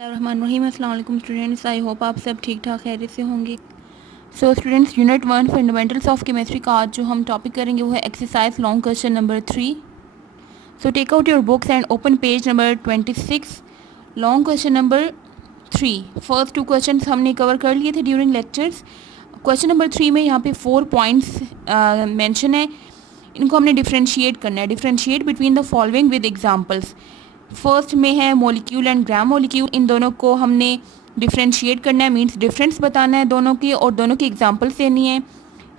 रहमानुर्रहीम। अस्सलाम वालेकुम students, I hope आप सब ठीक ठाक खैरियत से होंगे। So students, unit 1 fundamentals of chemistry का आज जो हम टॉपिक करेंगे वो है exercise long question number 3। So take out your books and open page number 26। Long question number 3, first 2 question हमने कवर कर लिए थे ड्यूरिंग लेक्चर्स। क्वेश्चन नंबर 3 में यहाँ पे 4 पॉइंट्स मेंशन है, इनको हमने डिफ्रेंशिएट करना है। Differentiate between the following with examples. First में है मॉलिक्यूल एंड ग्राम मॉलिक्यूल, इन दोनों को हमने डिफ्रेंशिएट करना है, मींस डिफरेंस बताना है दोनों की और दोनों की एग्जांपल्स देनी है।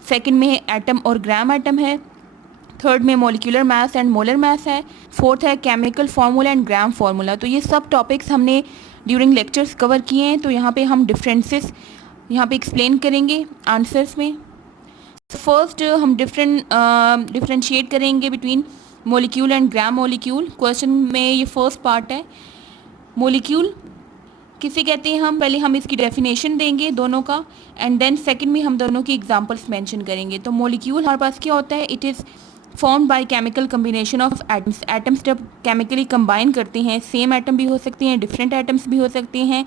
सेकंड में है एटम और ग्राम एटम है। थर्ड में molecular mass and molar mass है। फोर्थ है chemical formula and gram formula. तो ये सब टॉपिक्स हमने ड्यूरिंग लेक्चर्स कवर किए हैं। तो यहाँ पे हम डिफरेंसेस यहाँ पे एक्सप्लेन करेंगे आंसर्स में। फर्स्ट हम डिफरेंशिएट करेंगे between molecule and gram molecule. Question में ये फर्स्ट पार्ट है, मॉलिक्यूल किसे कहते हैं हम, पहले हम इसकी डेफिनेशन देंगे दोनों का एंड देन सेकंड में हम दोनों की एग्जांपल्स मेंशन करेंगे। तो मॉलिक्यूल हमारे पास क्या होता है, it is formed by chemical combination of atoms. Atoms जब केमिकली कंबाइन करते हैं, सेम एटम भी हो सकते हैं, डिफरेंट एटम्स भी हो सकते हैं,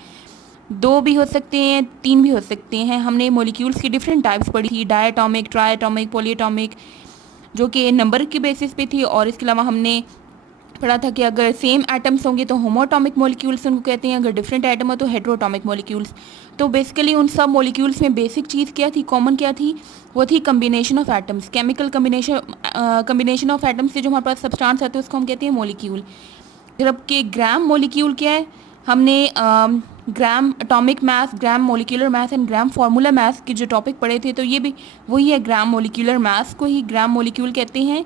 2 भी हो सकते हैं, 3 भी हो सकते हैं। हमने मॉलिक्यूल्स की डिफरेंट टाइप्स पढ़ी थी, डायटोमिक, ट्राइटोमिक, पॉलीएटोमिक, जो कि नंबर के बेसिस पे थी। और इसके अलावा हमने पढ़ा था कि अगर सेम एटम्स होंगे तो होमोटॉमिक मॉलिक्यूल्स उनको कहते हैं, अगर डिफरेंट एटम हो तो हेट्रोटॉमिक मॉलिक्यूल्स। तो बेसिकली उन सब मॉलिक्यूल्स में बेसिक चीज़ क्या थी, कॉमन क्या थी, वो थी combination of atoms. Chemical combination of atoms से जो हमारे पास सब्सटेंस आते हैं उसको हम कहते हैं मॉलिक्यूल। जबकि ग्राम मॉलिक्यूल क्या है, हमने ग्राम atomic mass, gram molecular mass and gram formula मास के जो टॉपिक पढ़े थे, तो ये भी वही है, ग्राम मॉलिक्यूलर मास को ही ग्राम मॉलिक्यूल कहते हैं।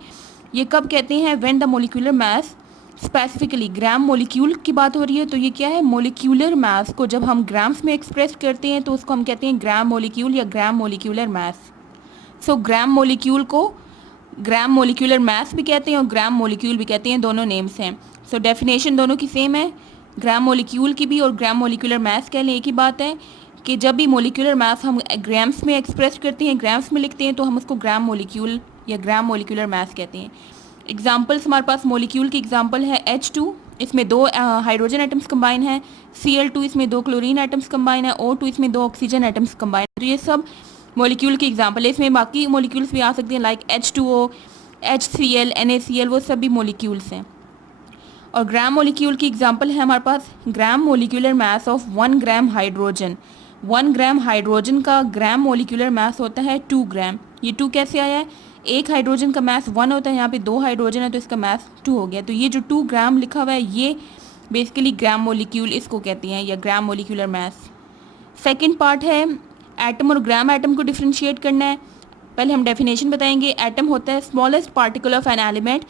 ये कब कहते हैं, when the molecular mass, specifically gram molecule की बात हो रही है। तो ये क्या है, मॉलिक्यूलर मास को जब हम ग्राम्स में एक्सप्रेस करते हैं तो उसको हम कहते हैं ग्राम मॉलिक्यूल या ग्राम मॉलिक्यूलर मास। सो ग्राम मॉलिक्यूल को ग्राम मॉलिक्यूलर मास भी कहते हैं और ग्राम मॉलिक्यूल भी कहते हैं, दोनों नेम्स हैं। सो डेफिनेशन दोनों की सेम है, ग्राम मॉलिक्यूल की भी और ग्राम मॉलिक्यूलर मास कह लें, एक ही बात है कि जब भी मॉलिक्यूलर मास हम ग्राम्स में एक्सप्रेस करते हैं, ग्राम्स में लिखते हैं, तो हम उसको ग्राम मॉलिक्यूल या ग्राम मॉलिक्यूलर मास कहते हैं। एग्जाम्पल्स हमारे पास मॉलिक्यूल की एग्जाम्पल है H2, इसमें 2 हाइड्रोजन एटम्स कंबाइन है, Cl2 इसमें 2 क्लोरीन एटम्स कंबाइन है, O2 इसमें 2 ऑक्सीजन एटम्स कंबाइन है। तो ये सब मॉलिक्यूल की एग्जाम्पल है। इसमें बाकी मॉलिक्यूल्स भी आ सकते हैं, लाइक H2O, HCl, NaCl, वो सब भी मॉलिक्यूल्स हैं। और ग्राम मॉलिक्यूल की एग्जांपल है हमारे पास gram molecular mass of 1 gram hydrogen. 1 gram hydrogen का ग्राम मॉलिक्यूलर मास होता है 2 ग्राम। ये 2 कैसे आया है, एक हाइड्रोजन का मास 1 होता है, यहाँ पे 2 हाइड्रोजन है तो इसका मास 2 हो गया। तो ये जो 2 ग्राम लिखा हुआ है ये बेसिकली ग्राम मॉलिक्यूल इसको कहते हैं, या ग्राम मॉलिक्यूलर मास। सेकेंड पार्ट है एटम और ग्राम एटम को डिफ्रेंशिएट करना है। पहले हम डेफिनेशन बताएंगे। एटम होता है smallest particle of an element.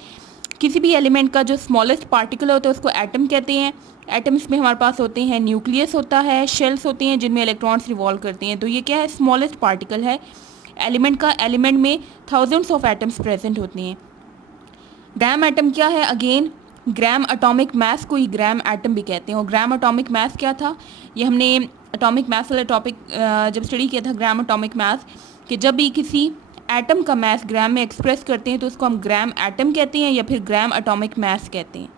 किसी भी एलिमेंट का जो स्मॉलेस्ट पार्टिकल होता है उसको एटम कहते हैं। एटम्स में हमारे पास होते हैं न्यूक्लियस होता है, शेल्स होते हैं जिनमें इलेक्ट्रॉन्स रिवॉल्व करते हैं। तो ये क्या है, स्मॉलेस्ट पार्टिकल है एलिमेंट का। एलिमेंट में थाउजेंड्स ऑफ एटम्स प्रेजेंट होते हैं। ग्राम एटम क्या है, अगेन ग्राम एटॉमिक मास को ही ग्राम एटम भी कहते हैं। और ग्राम एटॉमिक मास क्या था, ये हमने एटॉमिक मास वाला टॉपिक जब स्टडी किया था, ग्राम एटॉमिक मास, कि जब भी किसी एटम का मास ग्राम में एक्सप्रेस करते हैं तो उसको हम ग्राम एटम कहते हैं या फिर ग्राम एटॉमिक मास कहते हैं।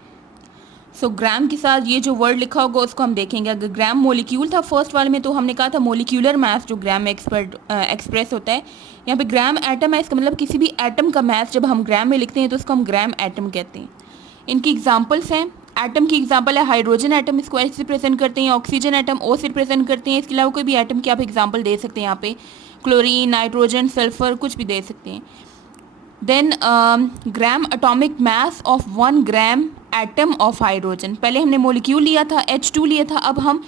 सो ग्राम के साथ ये जो वर्ड लिखा होगा उसको हम देखेंगे। अगर ग्राम मॉलिक्यूल था फर्स्ट वाले में तो हमने कहा था मॉलिक्यूलर मास जो ग्राम में एक्सप्रेस होता है। यहाँ पे ग्राम एटम है, इसका मतलब किसी भी एटम का मास जब हम ग्राम में लिखते हैं तो उसको हम ग्राम एटम कहते हैं। इनकी एग्जाम्पल्स हैं, एटम की एग्जाम्पल है हाइड्रोजन एटम, इसको H से प्रेजेंट करते हैं, ऑक्सीजन एटम O से प्रेजेंट करते हैं। इसके अलावा कोई भी एटम की आप एग्जाम्पल दे सकते हैं, यहाँ पे क्लोरीन, नाइट्रोजन, सल्फर, कुछ भी दे सकते हैं। Then gram atomic mass of 1 gram atom of hydrogen. पहले हमने मॉलिक्यूल लिया था, H2 लिया था, अब हम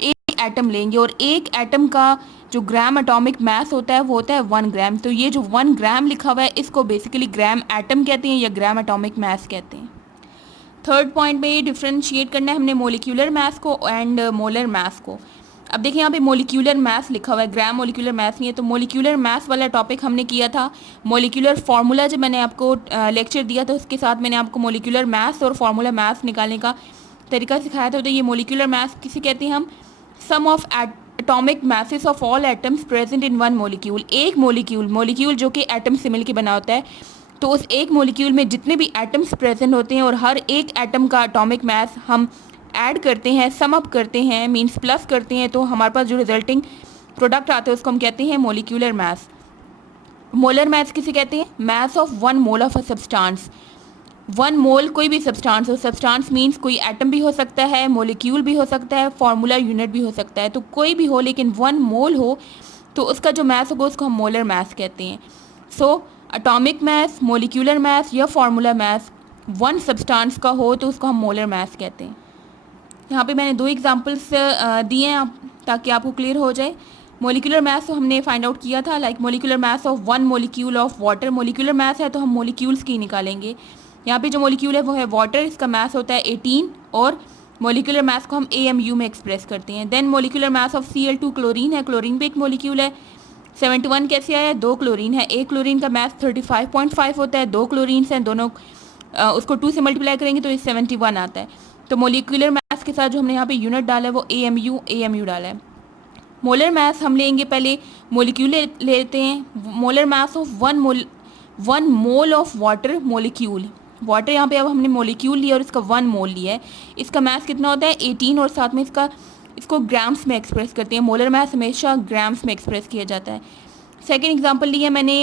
एक एटम लेंगे और एक एटम का जो ग्राम एटॉमिक मास होता है वो होता है 1 ग्राम। तो ये जो 1 ग्राम लिखा हुआ है इसको बेसिकली ग्राम एटम कहते हैं या ग्राम एटॉमिक मास कहते हैं। थर्ड पॉइंट में डिफ्रेंशिएट करना है हमने मॉलिक्यूलर मास को एंड मोलर मास को। अब देखिए यहाँ पे मॉलिक्यूलर मास लिखा हुआ है, ग्राम मॉलिक्यूलर मास नहीं है। तो मॉलिक्यूलर मास वाला टॉपिक हमने किया था। मॉलिक्यूलर फार्मूला जब मैंने आपको लेक्चर दिया था उसके साथ मैंने आपको मॉलिक्यूलर मास और फार्मूला मास निकालने का तरीका सिखाया था। तो ये मॉलिक्यूलर मास किसे कहते हैं हम, sum of atomic masses of all atoms present in 1 molecule. एक मॉलिक्यूल जो कि एटम से मिलकर बना होता है, तो उस एक मॉलिक्यूल में जितने भी एटम्स प्रेजेंट होते हैं और हर एक एटम का एटॉमिक मास हम ऐड करते हैं, सम अप करते हैं, मीन्स प्लस करते हैं, तो हमारे पास जो रिजल्टिंग प्रोडक्ट आता है उसको हम कहते हैं मोलिक्यूलर मास। मोलर मास किसे कहते हैं? Mass of one mole of a substance. One mole कोई भी सब्सटेंस हो, सब्सटेंस मीन्स कोई एटम भी हो सकता है, मोलिक्यूल भी हो सकता है, फार्मूला यूनिट भी हो सकता है, तो कोई भी हो लेकिन वन मोल हो तो उसका जो मास होगा उसको हम मोलर मास कहते हैं। सो एटॉमिक मास, मोलिक्यूलर मास या फार्मूला मास वन सब्सटेंस का हो तो उसको हम मोलर मास कहते हैं। यहाँ पे मैंने 2 एग्जांपल्स दिए हैं ताकि आपको क्लियर हो जाए। मोलिकुलर मास तो हमने फाइंड आउट किया था, like molecular mass of one molecule of water. Molecular mass है तो हम मोलिक्यूल्स की निकालेंगे। यहाँ पे जो मोलिक्यूल है वो है वाटर, इसका मास होता है 18 और मोलिकुलर मास को हम AMU में एक्सप्रेस करते हैं। Then molecular mass of Cl2 chlorine है, क्लोरीन भी एक मोलिक्यूल है। 71 कैसे आया? 2 क्लोरीन है, एक क्लोरीन का मास 35.5 होता है, 2 क्लोरीन हैं, दोनों उसको 2 से मल्टीप्लाई करेंगे तो ये 71 आता है। तो मोलिकुलर मास के साथ जो हमने यहाँ पे यूनिट डाला है वो AMU डाला है। मोलर मास हम लेंगे, पहले मोलिक्यूल लेते हैं। Molar mass of one mole of water molecule. Water यहाँ पे अब हमने मोलिक्यूल लिया और इसका 1 मोल लिया है। इसका मास कितना होता है? 18 और साथ में इसको ग्राम्स में एक्सप्रेस करते हैं। मोलर मास हमेशा ग्राम्स में एक्सप्रेस किया जाता है। सेकेंड एग्जाम्पल ली है मैंने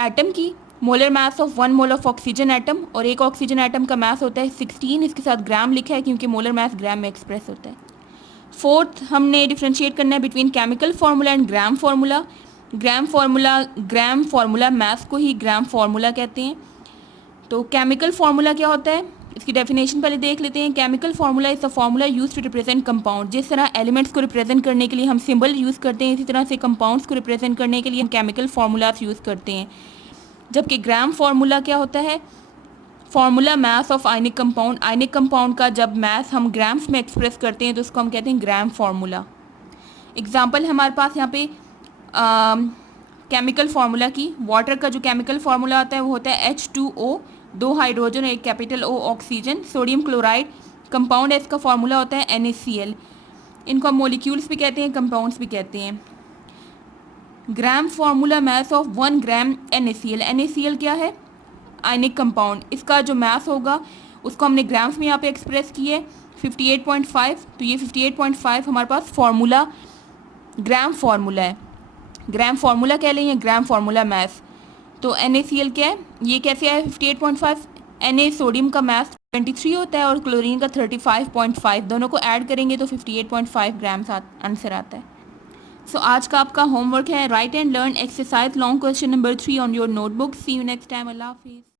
एटम की। Molar mass of 1 mole of oxygen atom, और एक ऑक्सीजन एटम का मास होता है 16, इसके साथ ग्राम लिखा है क्योंकि मोलर मास ग्राम में एक्सप्रेस होता है। फोर्थ हमने डिफ्रेंशिएट करना है between chemical formula and gram formula. Gram formula मास को ही ग्राम फार्मूला कहते हैं। तो केमिकल फार्मूला क्या होता है, इसकी डेफिनेशन पहले देख लेते हैं। Chemical formula is the formula use to represent compound. जिस तरह एलिमेंट्स को रिप्रेजेंट करने के लिए हम सिंबल यूज़ करते हैं, इसी तरह से कंपाउंड्स को रिप्रेजेंट करने के लिए हम केमिकल फार्मूलाज यूज़ करते हैं। जबकि ग्राम फार्मूला क्या होता है? Formula mass of ionic compound. Ionic compound का जब मास हम ग्राम्स में एक्सप्रेस करते हैं तो उसको हम कहते हैं ग्राम फार्मूला। एग्जाम्पल है हमारे पास यहाँ पे केमिकल फार्मूला की। वाटर का जो केमिकल फार्मूला आता है वो होता है H2O, 2 हाइड्रोजन, एक capital O oxygen. Sodium chloride compound है, इसका फार्मूला होता है NaCl। इनको हम मोलिक्यूल्स भी कहते हैं, कंपाउंड्स भी कहते हैं। Gram formula mass of 1 gram NaCl। NaCl क्या है? Ionic compound. इसका जो मास होगा उसको हमने ग्राम्स में यहाँ पे एक्सप्रेस किया है 58.5। तो ये 58.5 हमारे पास फार्मूला ग्राम फार्मूला है। ग्राम फार्मूला कह लें या ग्राम फार्मूला मास। तो NaCl क्या है? ये कैसे आया 58.5? Na सोडियम का मास 23 होता है और क्लोरीन का 35.5, दोनों को ऐड करेंगे तो 58.5 ग्राम आंसर आता है। सो आज का आपका होमवर्क है write and learn exercise long question number 3 on your notebook. See you next time. अल्लाह हाफिज़।